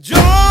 Joy!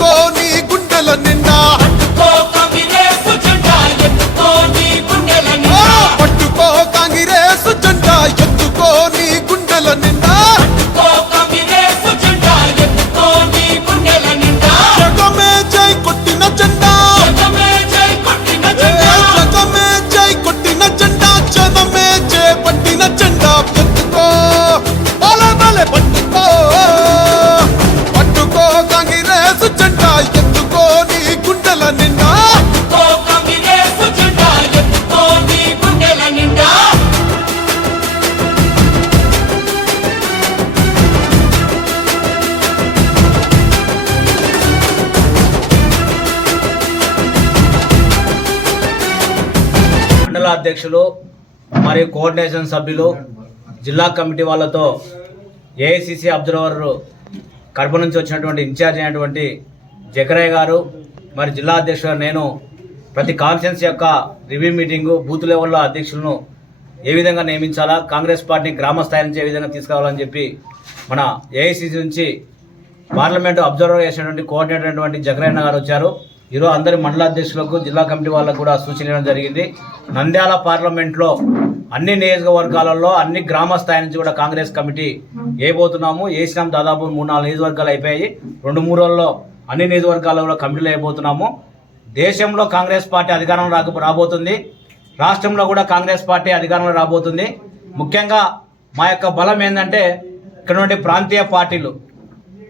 con జిల్లా అధ్యక్షులు మరియు కోఆర్డినేషన్ సభ్యులు జిల్లా కమిటీ వాళ్ళతో ఏఐసిసి అబ్జర్వర్ కడప నుంచి వచ్చినటువంటి ఇన్ఛార్జ్ అయినటువంటి జకరయ్య గారు మరి జిల్లా అధ్యక్షుడు నేను ప్రతి కాన్ఫరెన్స్ యొక్క రివ్యూ మీటింగు బూత్ లెవెల్లో అధ్యక్షులను ఏ విధంగా నియమించాలా కాంగ్రెస్ పార్టీ గ్రామ స్థాయి నుంచి ఏ విధంగా తీసుకురావాలని చెప్పి మన ఏఐసిసి నుంచి పార్లమెంటు అబ్జర్వర్ చేసినటువంటి కోఆర్డినేటర్ అయినటువంటి జగరయ్య గారు వచ్చారు. ఈరోజు అందరి మండలాధ్యక్షులకు జిల్లా కమిటీ వాళ్ళకు కూడా సూచన ఇవ్వడం జరిగింది. నంద్యాల పార్లమెంట్లో అన్ని నియోజకవర్గాలలో అన్ని గ్రామ స్థాయి నుంచి కూడా కాంగ్రెస్ కమిటీ వేయబోతున్నాము. వేసినాం దాదాపు మూడు నాలుగు నియోజకవర్గాలు అయిపోయాయి. రెండు మూడు రోజుల్లో అన్ని నియోజకవర్గాల్లో కూడా కమిటీలు వేయబోతున్నాము. దేశంలో కాంగ్రెస్ పార్టీ అధికారం రాక రాబోతుంది. రాష్ట్రంలో కూడా కాంగ్రెస్ పార్టీ అధికారంలో రాబోతుంది. ముఖ్యంగా మా యొక్క బలం ఏంటంటే ఇక్కడ నుండి ప్రాంతీయ పార్టీలు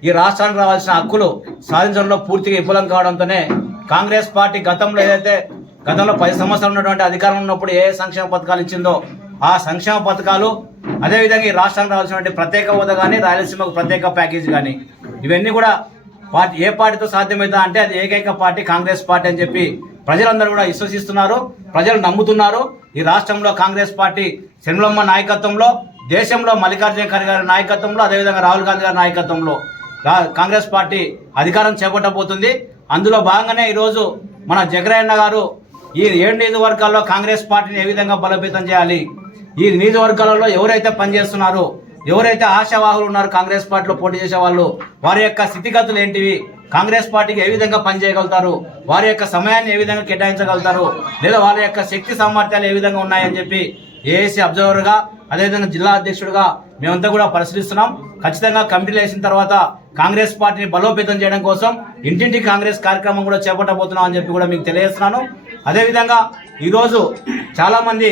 ఈ రాష్ట్రానికి రావాల్సిన హక్కులు సాధించడంలో పూర్తిగా విఫలం కావడంతోనే కాంగ్రెస్ పార్టీ గతంలో ఏదైతే గతంలో పది సంవత్సరాలు ఉన్నటువంటి అధికారం ఉన్నప్పుడు ఏ సంక్షేమ పథకాలు ఇచ్చిందో ఆ సంక్షేమ పథకాలు అదేవిధంగా ఈ రాష్ట్రానికి రావాల్సినటువంటి ప్రత్యేక హోదా కానీ రాయలసీమకు ప్రత్యేక ప్యాకేజ్ కానీ ఇవన్నీ కూడా పార్టీ ఏ పార్టీతో సాధ్యమవుతా అంటే అది ఏకైక పార్టీ కాంగ్రెస్ పార్టీ అని చెప్పి ప్రజలందరూ కూడా విశ్వసిస్తున్నారు ప్రజలు నమ్ముతున్నారు. ఈ రాష్ట్రంలో కాంగ్రెస్ పార్టీ శనిలమ్మ నాయకత్వంలో దేశంలో మల్లికార్జున ఖర్గే గారి నాయకత్వంలో అదేవిధంగా రాహుల్ గాంధీ గారి నాయకత్వంలో కాంగ్రెస్ పార్టీ అధికారం చేపట్టబోతుంది. అందులో భాగంగానే ఈరోజు మన జగరయ్య గారు ఈ ఏడు నియోజకవర్గాల్లో కాంగ్రెస్ పార్టీని ఏ విధంగా బలోపేతం చేయాలి? ఈ నియోజకవర్గాలలో ఎవరైతే పనిచేస్తున్నారో ఎవరైతే ఆశావాహులు ఉన్నారు కాంగ్రెస్ పార్టీలో పోటీ చేసే వాళ్ళు వారి యొక్క స్థితిగతులు ఏంటివి? కాంగ్రెస్ పార్టీకి ఏ విధంగా పనిచేయగలుగుతారు? వారి యొక్క సమయాన్ని ఏ విధంగా కేటాయించగలుగుతారు? లేదా వారి యొక్క శక్తి సామర్థ్యాలు ఏ విధంగా ఉన్నాయని చెప్పి ఏఏసీ అబ్జర్వర్గా అదేవిధంగా జిల్లా అధ్యక్షుడిగా మేమంతా కూడా పరిశీలిస్తున్నాం. ఖచ్చితంగా కమిటీలు వేసిన తర్వాత కాంగ్రెస్ పార్టీని బలోపేతం చేయడం కోసం ఇంటింటి కాంగ్రెస్ కార్యక్రమం కూడా చేపట్టబోతున్నాం అని చెప్పి కూడా మీకు తెలియజేస్తున్నాను. అదేవిధంగా ఈరోజు చాలామంది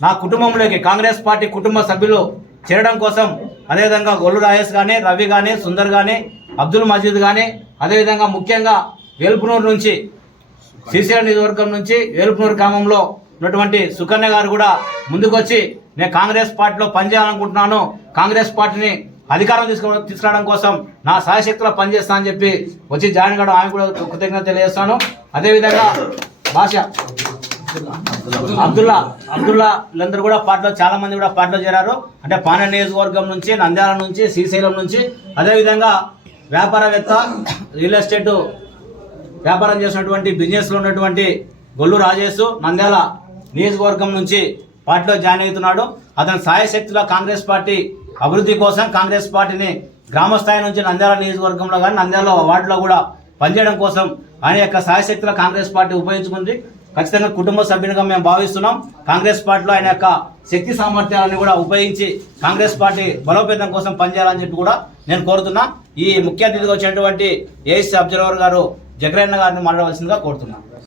నా కుటుంబంలోకి కాంగ్రెస్ పార్టీ కుటుంబ సభ్యులు చేరడం కోసం అదేవిధంగా గొల్లు రాజేష్ కానీ రవి కానీ సుందర్ కానీ అబ్దుల్ మజీద్ కానీ అదేవిధంగా ముఖ్యంగా వేల్పునూరు నుంచి శ్రీశైలం నియోజకవర్గం నుంచి వేలుపునూరు గ్రామంలో ఉన్నటువంటి సుకన్య గారు కూడా ముందుకొచ్చి నేను కాంగ్రెస్ పార్టీలో పనిచేయాలనుకుంటున్నాను. కాంగ్రెస్ పార్టీని అధికారం తీసుకో తీసుకురావడం కోసం నా సహశక్తిలో పనిచేస్తా అని చెప్పి వచ్చి జాయిన్ కావడం ఆమె కూడా కృతజ్ఞత తెలియజేస్తాను. అదేవిధంగా భాష అబ్దుల్లా అబ్దుల్లా వీళ్ళందరూ కూడా పార్టీలో చాలా మంది కూడా పార్టీలో చేరారు. అంటే పాన నియోజకవర్గం నుంచి నంద్యాల నుంచి శ్రీశైలం నుంచి. అదేవిధంగా వ్యాపారవేత్త రియల్ ఎస్టేట్ వ్యాపారం చేసినటువంటి బిజినెస్లో ఉన్నటువంటి గొల్లు రాజేష్ నంద్యాల నియోజకవర్గం నుంచి పార్టీలో జాయిన్ అవుతున్నాడు. అతని సాయశక్తిలో కాంగ్రెస్ పార్టీ అభివృద్ధి కోసం కాంగ్రెస్ పార్టీని గ్రామ స్థాయి నుంచి నంద్యాల నియోజకవర్గంలో కానీ నంద్యాల వార్డులో కూడా పనిచేయడం కోసం ఆయన యొక్క సాయశక్తిలో కాంగ్రెస్ పార్టీ ఉపయోగించుకుంది. ఖచ్చితంగా కుటుంబ సభ్యునిగా మేము భావిస్తున్నాం. కాంగ్రెస్ పార్టీలో ఆయన యొక్క శక్తి సామర్థ్యాలను కూడా ఉపయోగించి కాంగ్రెస్ పార్టీ బలోపేతం కోసం పనిచేయాలని చెప్పి కూడా నేను కోరుతున్నా. ఈ ముఖ్య అతిథిగా వచ్చినటువంటి ఏఎస్ అబ్జర్వర్ గారు జగరన్న గారిని మాట్లాడవలసిందిగా కోరుతున్నాను